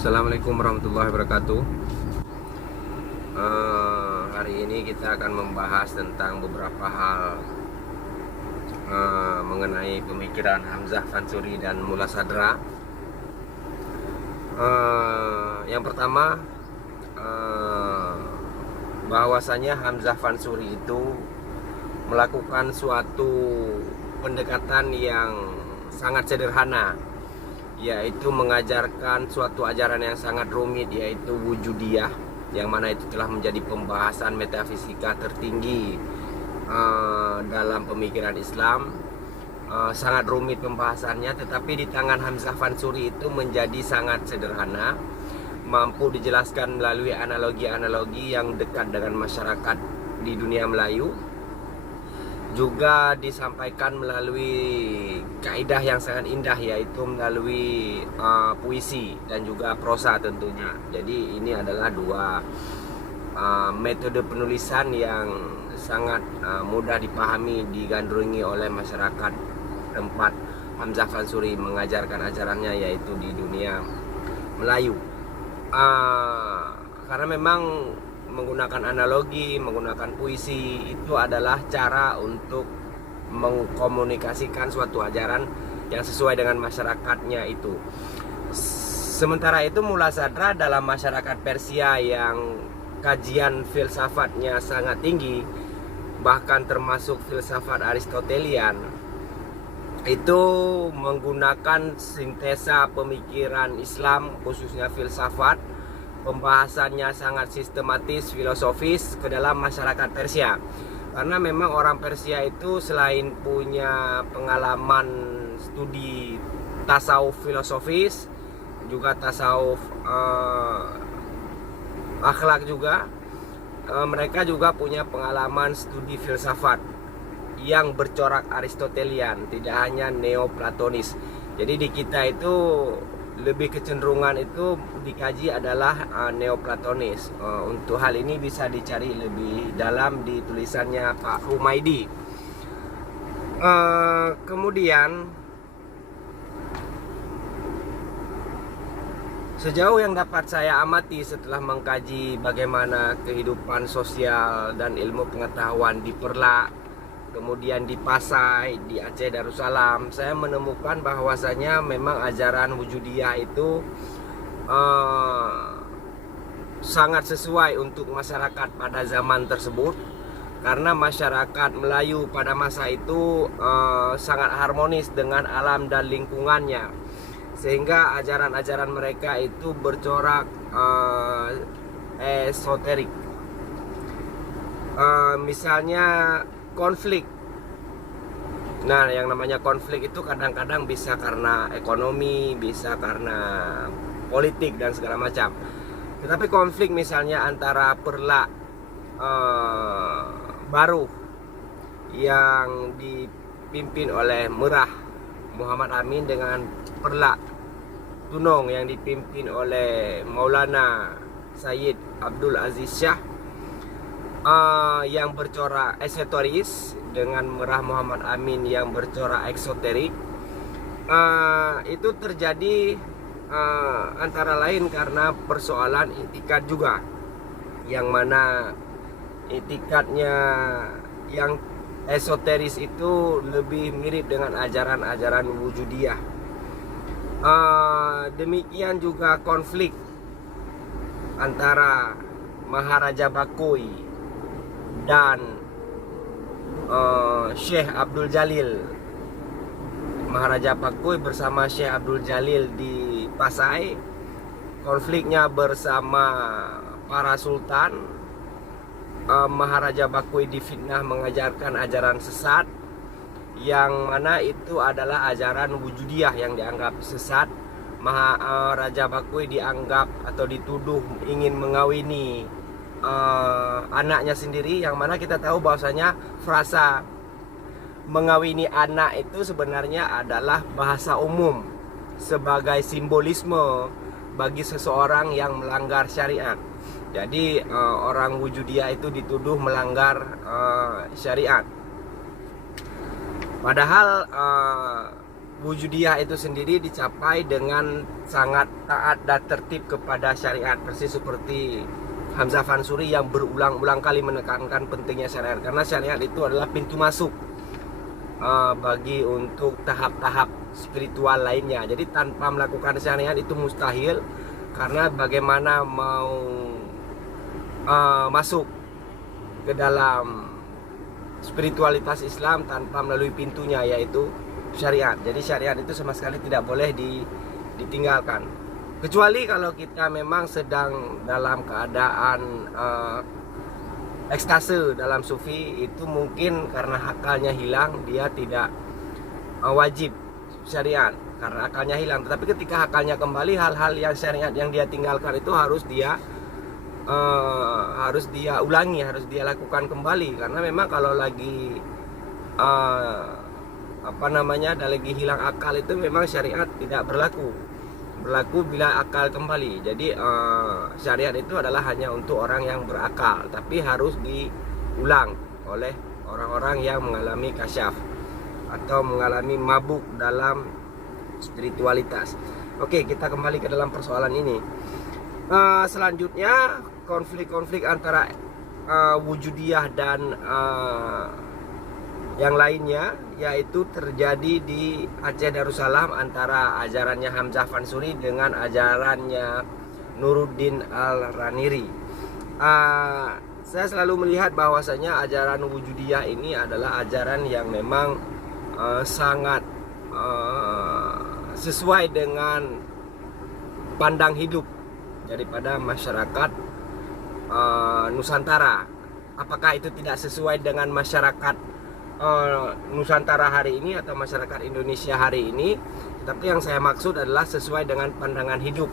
Assalamualaikum warahmatullahi wabarakatuh. Hari ini kita akan membahas tentang beberapa hal mengenai pemikiran Hamzah Fansuri dan Mulla Sadra. Yang pertama, bahwasanya Hamzah Fansuri itu melakukan suatu pendekatan yang sangat sederhana, yaitu mengajarkan suatu ajaran yang sangat rumit, yaitu wujudiyah, yang mana itu telah menjadi pembahasan metafisika tertinggi dalam pemikiran Islam. Sangat rumit pembahasannya, tetapi di tangan Hamzah Fansuri itu menjadi sangat sederhana, mampu dijelaskan melalui analogi-analogi yang dekat dengan masyarakat di dunia Melayu, juga disampaikan melalui kaidah yang sangat indah, yaitu melalui puisi dan juga prosa tentunya. Jadi ini adalah dua metode penulisan yang sangat mudah dipahami, digandrungi oleh masyarakat tempat Hamzah Fansuri mengajarkan ajarannya, yaitu di dunia Melayu. Karena memang menggunakan analogi, menggunakan puisi itu adalah cara untuk mengkomunikasikan suatu ajaran yang sesuai dengan masyarakatnya itu. Sementara itu Mulla Sadra dalam masyarakat Persia yang kajian filsafatnya sangat tinggi, bahkan termasuk filsafat Aristotelian, itu menggunakan sintesa pemikiran Islam, khususnya filsafat. Pembahasannya sangat sistematis, filosofis ke dalam masyarakat Persia. Karena memang orang Persia itu selain punya pengalaman studi tasawuf filosofis, juga tasawuf akhlak juga, mereka juga punya pengalaman studi filsafat yang bercorak Aristotelian, tidak hanya neoplatonis. Jadi di kita itu lebih kecenderungan itu dikaji adalah neoplatonis. Untuk hal ini bisa dicari lebih dalam di tulisannya Pak Humaydi. Kemudian sejauh yang dapat saya amati setelah mengkaji bagaimana kehidupan sosial dan ilmu pengetahuan di Perla, kemudian di Pasai, di Aceh Darussalam, saya menemukan bahwasanya memang ajaran wujudiyah itu sangat sesuai untuk masyarakat pada zaman tersebut, karena masyarakat Melayu pada masa itu sangat harmonis dengan alam dan lingkungannya, sehingga ajaran-ajaran mereka itu bercorak esoterik. Misalnya konflik. Nah, yang namanya konflik itu kadang-kadang bisa karena ekonomi, bisa karena politik dan segala macam. Tetapi konflik misalnya antara Perla baru yang dipimpin oleh Merah Muhammad Amin dengan Perla Tunong yang dipimpin oleh Maulana Sayyid Abdul Aziz Shah, yang bercorak esoteris, dengan Merah Muhammad Amin yang bercorak eksoterik. Itu terjadi antara lain karena persoalan itikat juga, yang mana itikatnya yang esoteris itu lebih mirip dengan ajaran-ajaran wujudiyah. Demikian juga konflik antara Maharaja Bakui dan Syekh Abdul Jalil. Maharaja Bakui bersama Syekh Abdul Jalil di Pasai, konfliknya bersama para sultan. Maharaja Bakui difitnah mengajarkan ajaran sesat, yang mana itu adalah ajaran wujudiyah yang dianggap sesat. Maharaja Bakui dianggap atau dituduh ingin mengawini anaknya sendiri, yang mana kita tahu bahwasanya frasa mengawini anak itu sebenarnya adalah bahasa umum sebagai simbolisme bagi seseorang yang melanggar syariat. Jadi orang wujudiyah itu dituduh melanggar syariat. Padahal wujudiyah itu sendiri dicapai dengan sangat taat dan tertib kepada syariat, persis seperti Hamzah Fansuri yang berulang-ulang kali menekankan pentingnya syariat, karena syariat itu adalah pintu masuk bagi untuk tahap-tahap spiritual lainnya. Jadi tanpa melakukan syariat itu mustahil, karena bagaimana mau masuk ke dalam spiritualitas Islam tanpa melalui pintunya, yaitu syariat. Jadi syariat itu sama sekali tidak boleh ditinggalkan, kecuali kalau kita memang sedang dalam keadaan ekstase dalam sufi. Itu mungkin karena akalnya hilang, dia tidak wajib syariat karena akalnya hilang. Tetapi ketika akalnya kembali, hal-hal yang syariat yang dia tinggalkan itu harus dia ulangi, harus dia lakukan kembali. Karena memang kalau lagi lagi hilang akal itu memang syariat tidak berlaku bila akal kembali. Jadi syariat itu adalah hanya untuk orang yang berakal, tapi harus diulang oleh orang-orang yang mengalami kasyaf atau mengalami mabuk dalam spiritualitas. Oke, kita kembali ke dalam persoalan ini. Selanjutnya, konflik-konflik antara wujudiyah dan yang lainnya, yaitu terjadi di Aceh Darussalam antara ajarannya Hamzah Fansuri dengan ajarannya Nuruddin Al-Raniri. Saya selalu melihat bahwasanya ajaran wujudiyah ini adalah ajaran yang memang sangat sesuai dengan pandang hidup daripada masyarakat Nusantara. Apakah itu tidak sesuai dengan masyarakat Nusantara hari ini atau masyarakat Indonesia hari ini? Tapi yang saya maksud adalah sesuai dengan pandangan hidup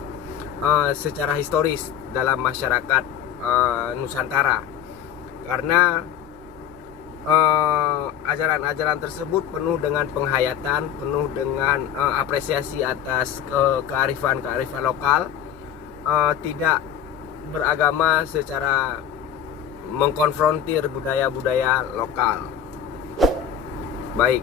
secara historis dalam masyarakat Nusantara. Karena ajaran-ajaran tersebut penuh dengan penghayatan, penuh dengan apresiasi atas kearifan-kearifan lokal, tidak beragama secara mengkonfrontir budaya-budaya lokal. Baik.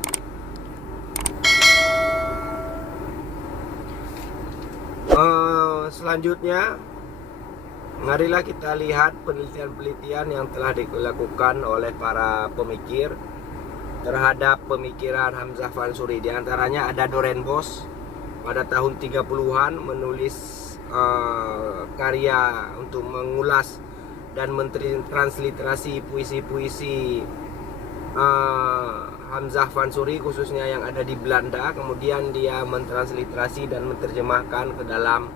Selanjutnya, marilah kita lihat penelitian-penelitian yang telah dilakukan oleh para pemikir terhadap pemikiran Hamzah Fansuri. Di antaranya ada Dorenbos pada tahun 30-an menulis karya untuk mengulas dan mentransliterasi puisi-puisi Hamzah Fansuri, khususnya yang ada di Belanda. Kemudian dia mentransliterasi dan menerjemahkan ke dalam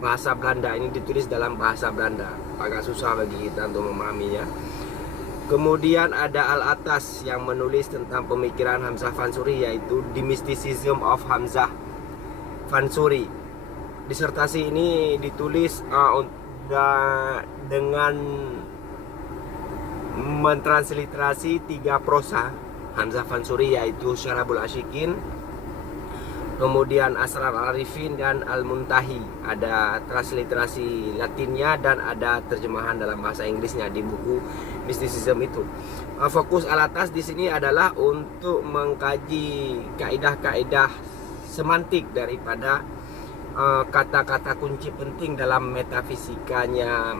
bahasa Belanda. Ini ditulis dalam bahasa Belanda, agak susah bagi kita untuk memahaminya. Kemudian ada Al-Atas yang menulis tentang pemikiran Hamzah Fansuri, yaitu The Mysticism of Hamzah Fansuri. Disertasi ini ditulis dengan mentransliterasi 3 prosa Hamzah Fansuri, yaitu Syarabul Asyikin, kemudian Asrar Al-Arifin, dan Al-Muntahi. Ada transliterasi Latinnya dan ada terjemahan dalam bahasa Inggrisnya di buku Mysticism itu. Fokus Al-Atas di sini adalah untuk mengkaji kaidah-kaidah semantik daripada kata-kata kunci penting dalam metafisikanya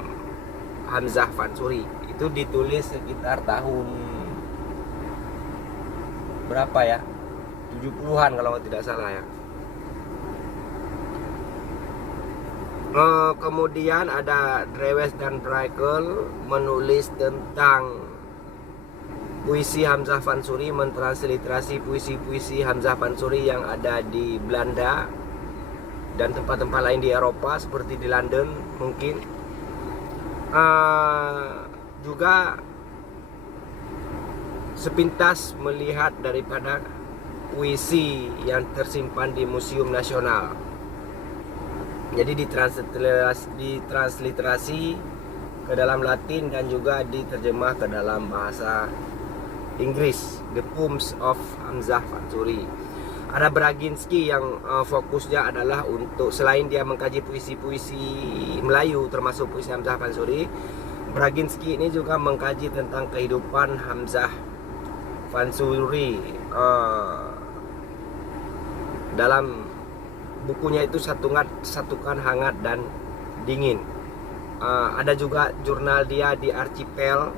Hamzah Fansuri. Itu ditulis sekitar tahun berapa ya? 70-an kalau tidak salah ya. Kemudian ada Drewes dan Brakel menulis tentang puisi Hamzah Fansuri, mentransliterasi puisi-puisi Hamzah Fansuri yang ada di Belanda dan tempat-tempat lain di Eropa seperti di London mungkin. Juga sepintas melihat daripada puisi yang tersimpan di Museum Nasional. Jadi ditransliterasi ke dalam Latin dan juga diterjemah ke dalam bahasa Inggris, The Poems of Hamzah Fansuri. Ada Braginski yang fokusnya adalah untuk, selain dia mengkaji puisi-puisi Melayu termasuk puisi Hamzah Fansuri, Braginski ini juga mengkaji tentang kehidupan Hamzah Fansuri Dalam bukunya itu satukan hangat dan dingin. Ada juga jurnal dia di Archipel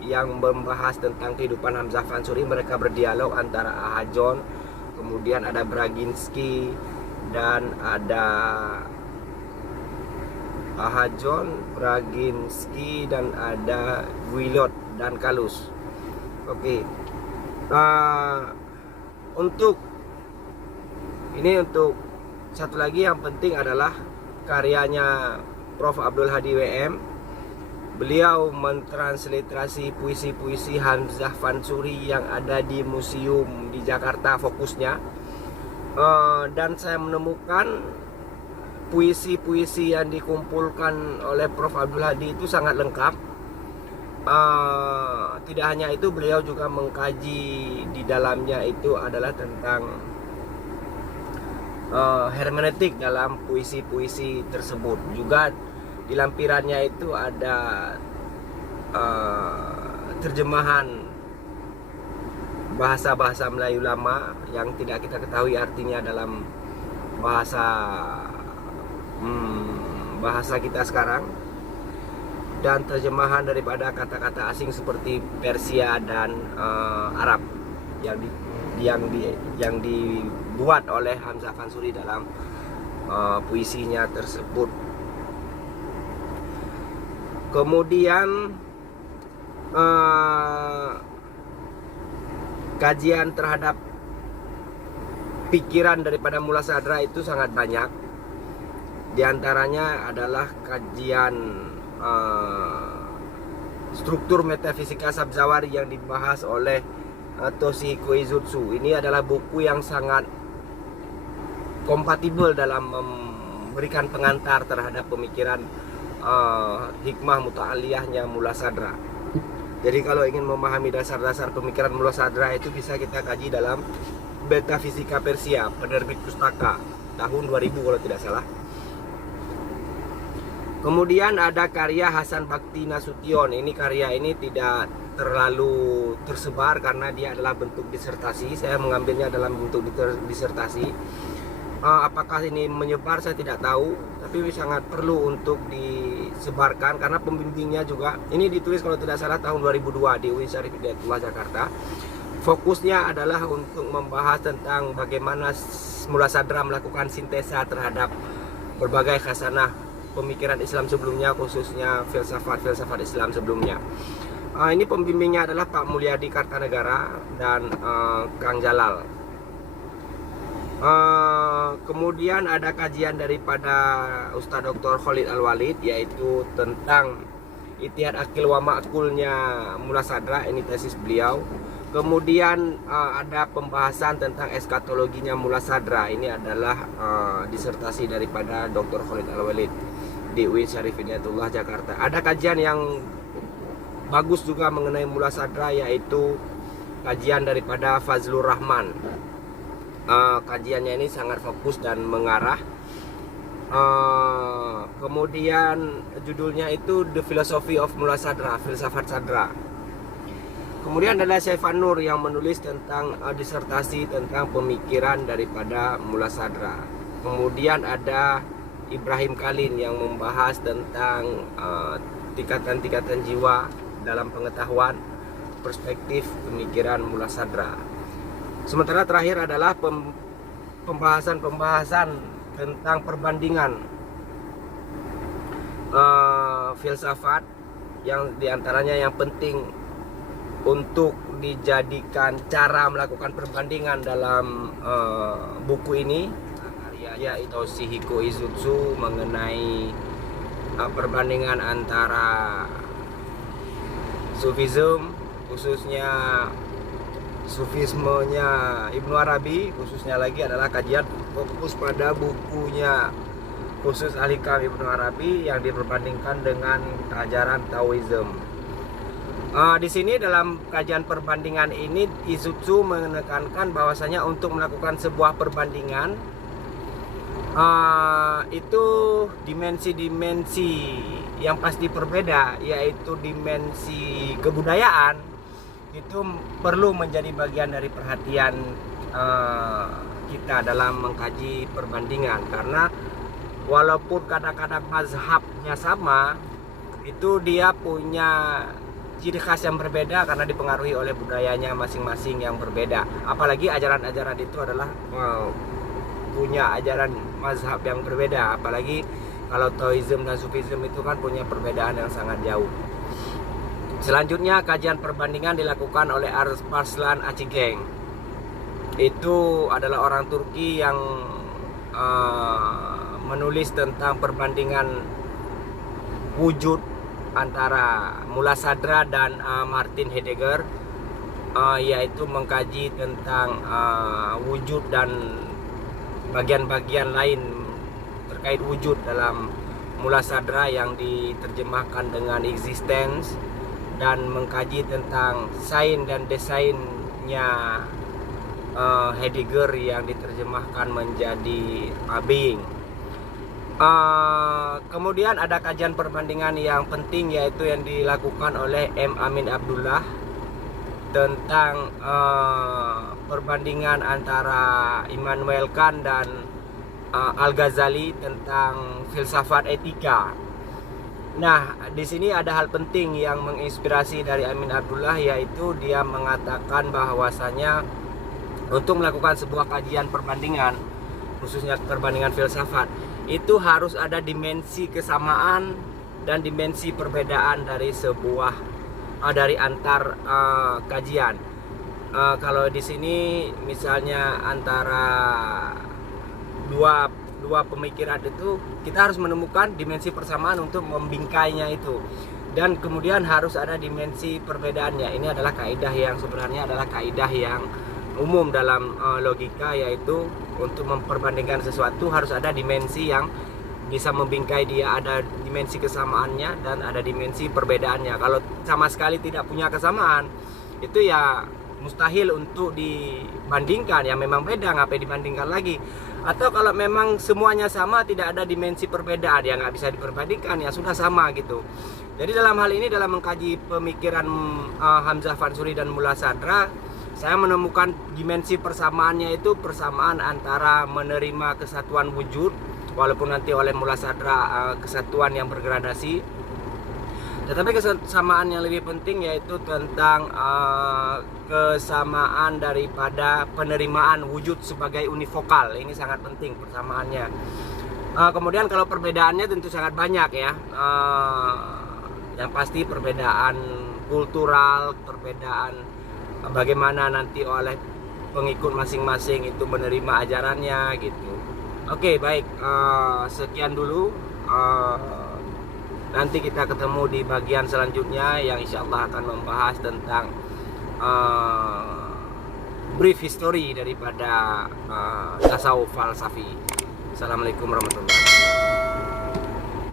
yang membahas tentang kehidupan Hamzah Fansuri. Mereka berdialog antara Ahajon, kemudian ada Braginski, dan ada Ahajon, Braginski, dan ada Guillot dan Kalus. Oke. Untuk satu lagi yang penting adalah karyanya Prof. Abdul Hadi WM. Beliau mentransliterasi puisi-puisi Hamzah Fansuri yang ada di museum di Jakarta fokusnya. Dan saya menemukan puisi-puisi yang dikumpulkan oleh Prof. Abdul Hadi itu sangat lengkap. Tidak hanya itu, beliau juga mengkaji di dalamnya itu adalah tentang hermeneutik dalam puisi-puisi tersebut. Juga di lampirannya itu ada terjemahan bahasa-bahasa Melayu lama yang tidak kita ketahui artinya dalam bahasa kita sekarang, dan terjemahan daripada kata-kata asing seperti Persia dan Arab yang dibuat oleh Hamzah Fansuri dalam puisinya tersebut. Kemudian kajian terhadap pikiran daripada Mullah Sadra itu sangat banyak. Di antaranya adalah kajian struktur metafisika Sabzawari yang dibahas oleh Toshihiko Izutsu. Ini adalah buku yang sangat kompatibel dalam memberikan pengantar terhadap pemikiran hikmah muta'aliyahnya Mullah Sadra. Jadi kalau ingin memahami dasar-dasar pemikiran Mullah Sadra itu bisa kita kaji dalam Metafisika Persia, penerbit Pustaka tahun 2000 kalau tidak salah. Kemudian ada karya Hasan Bhakti Nasution. Ini karya ini tidak terlalu tersebar karena dia adalah bentuk disertasi. Saya mengambilnya dalam bentuk disertasi. Apakah ini menyebar saya tidak tahu, tapi sangat perlu untuk disebarkan karena pembimbingnya juga. Ini ditulis kalau tidak salah tahun 2002 di UIN Syarif Hidayatullah Jakarta. Fokusnya adalah untuk membahas tentang bagaimana Mullah Sadra melakukan sintesa terhadap berbagai khasanah pemikiran Islam sebelumnya, khususnya filsafat Islam sebelumnya. Ini pembimbingnya adalah Pak Mulyadi Kartanegara dan Kang Jalal. Kemudian ada kajian daripada Ustadz Dr. Khalid Al-Walid, yaitu tentang Itihad Akil wa Ma'kulnya Mullah Sadra. Ini tesis beliau. Kemudian ada pembahasan tentang eskatologinya Mullah Sadra. Ini adalah disertasi daripada Dr. Khalid Al-Walid di UIN Syarif Hidayatullah Jakarta. Ada kajian yang bagus juga mengenai Mullah Sadra, yaitu kajian daripada Fazlur Rahman. Kajiannya ini sangat fokus dan mengarah. Kemudian judulnya itu The Philosophy of Mullah Sadra, Filsafat Sadra. Kemudian ada Syaifan Nur yang menulis tentang disertasi tentang pemikiran daripada Mullah Sadra. Kemudian ada Ibrahim Kalin yang membahas tentang tingkatan-tingkatan jiwa dalam pengetahuan, perspektif pemikiran Mullah Sadra. Sementara terakhir adalah pembahasan tentang perbandingan filsafat yang diantaranya yang penting untuk dijadikan cara melakukan perbandingan dalam buku ini, yaitu Toshihiko Izutsu mengenai perbandingan antara Sufisme, khususnya Sufismenya Ibnu Arabi, khususnya lagi adalah kajian fokus pada bukunya khusus Al-Hikam Ibnu Arabi yang diperbandingkan dengan ajaran Taoism. Di sini dalam kajian perbandingan ini Izutsu menekankan bahwasanya untuk melakukan sebuah perbandingan itu dimensi-dimensi yang pasti berbeda, yaitu dimensi kebudayaan, itu perlu menjadi bagian dari perhatian kita dalam mengkaji perbandingan, karena walaupun kadang-kadang mazhabnya sama, itu dia punya ciri khas yang berbeda karena dipengaruhi oleh budayanya masing-masing yang berbeda. Apalagi ajaran-ajaran itu adalah punya ajaran mazhab yang berbeda, apalagi kalau Taoism dan Sufism itu kan punya perbedaan yang sangat jauh. Selanjutnya kajian perbandingan dilakukan oleh Arslan Achigeng. Itu adalah orang Turki yang menulis tentang perbandingan wujud antara Mulla Sadra dan Martin Heidegger, yaitu mengkaji tentang wujud dan bagian-bagian lain terkait wujud dalam Mulla Sadra yang diterjemahkan dengan existence, dan mengkaji tentang sains dan desainnya Heidegger yang diterjemahkan menjadi being. Kemudian ada kajian perbandingan yang penting, yaitu yang dilakukan oleh M. Amin Abdullah tentang perbandingan antara Immanuel Kant dan Al-Ghazali tentang filsafat etika. Nah, di sini ada hal penting yang menginspirasi dari Amin Abdullah, yaitu dia mengatakan bahwasanya untuk melakukan sebuah kajian perbandingan, khususnya perbandingan filsafat, itu harus ada dimensi kesamaan dan dimensi perbedaan dari sebuah dari antar kajian. Kalau di sini misalnya antara dua pemikiran itu, kita harus menemukan dimensi persamaan untuk membingkainya itu, dan kemudian harus ada dimensi perbedaannya. Ini adalah kaidah yang sebenarnya adalah kaidah yang umum dalam logika, yaitu untuk memperbandingkan sesuatu harus ada dimensi yang bisa membingkai dia, ada dimensi kesamaannya dan ada dimensi perbedaannya. Kalau sama sekali tidak punya kesamaan, itu ya mustahil untuk dibandingkan, ya memang beda, ngapain dibandingkan lagi. Atau kalau memang semuanya sama, tidak ada dimensi perbedaan, ya nggak bisa diperbandingkan, ya sudah sama gitu. Jadi dalam hal ini, dalam mengkaji pemikiran Hamzah Fansuri dan Mulla Sadra, saya menemukan dimensi persamaannya itu persamaan antara menerima kesatuan wujud, walaupun nanti oleh Mulla Sadra kesatuan yang bergradasi. Tetapi kesamaan yang lebih penting yaitu tentang kesamaan daripada penerimaan wujud sebagai univokal. Ini sangat penting persamaannya. Kemudian kalau perbedaannya tentu sangat banyak ya. Yang pasti perbedaan kultural, perbedaan bagaimana nanti oleh pengikut masing-masing itu menerima ajarannya gitu. Oke, baik, sekian dulu. Nanti kita ketemu di bagian selanjutnya yang insya Allah akan membahas tentang brief history daripada tasawuf falsafi. Assalamualaikum warahmatullahi wabarakatuh.